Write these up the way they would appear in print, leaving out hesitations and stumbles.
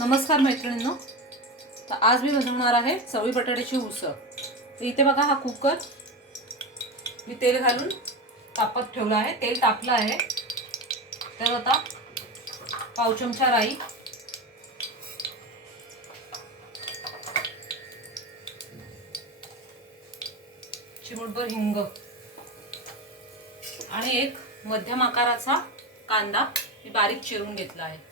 नमस्कार मैत्रिणींनो, तर आज मी बनवणार आहे चवळी बटाट्याची उसळ। तर इथे बघा हा कुकर मी तेल घालून तापत ठेवला आहे। तेल तापलं आहे तर आता पाव चमचा राई, चिमूटभर हिंग आणि एक मध्यम आकाराचा कांदा मी बारीक चिरून घेतला आहे।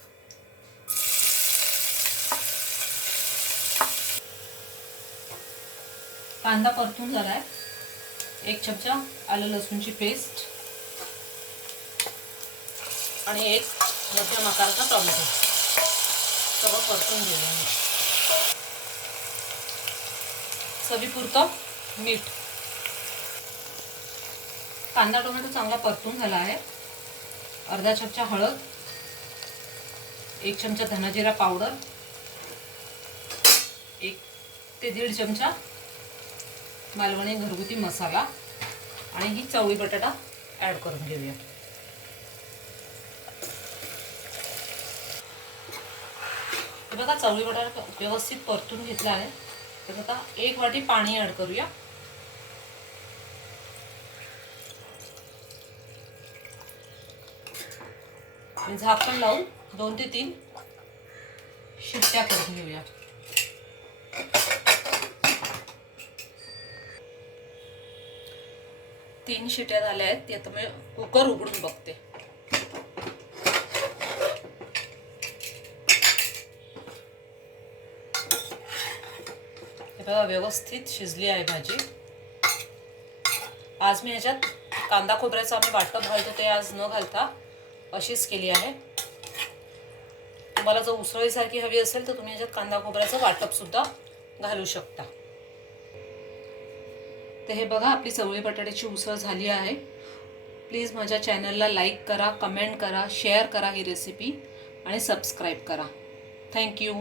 कांदा परतून झालाय। एक चमचा आलं लसूणची पेस्ट आणि एक मध्यम आकाराचा टोमॅटो सगळं परतून घेऊया। चवीपुरतं मीठ। कांदा टोमॅटो चांगला परतून झाला आहे। अर्धा चमचा हळद, एक चमचा धना जिरा पावडर, 1 ते 1.5 चमचा मालवणी घरगुती मसाला आणि ही चवळी बटाटा ऍड करून घेऊया। बघा चवळी बटाटा व्यवस्थित परतून घेतला आहे। तर आता 1 वाटी पाणी ऍड करूया। झाकण लावून 2 ते 3 शिट्ट्या करून घेऊया। 3 शिट्ट्या झाल्या आहेत। आता मी कुकर उघडून बघते। हे बघा व्यवस्थित शिजली आहे भाजी। आज मी ह्याच्यात कांदा खोबऱ्याचं आम्ही वाटप घालतो ते आज न घालता अशीच केली आहे। तुम्हाला जर उसळीसारखी हवी असेल तर तुम्ही ह्याच्यात कांदा खोबऱ्याचं वाटप सुद्धा घालू शकता। तर हे बघा आपली चवळी बटाट्याची उसळ झाली आहे। प्लीज माझ्या चॅनलला लाईक करा, कमेंट करा, शेअर करा ही रेसिपी आणि सबस्क्राईब करा। थँक्यू।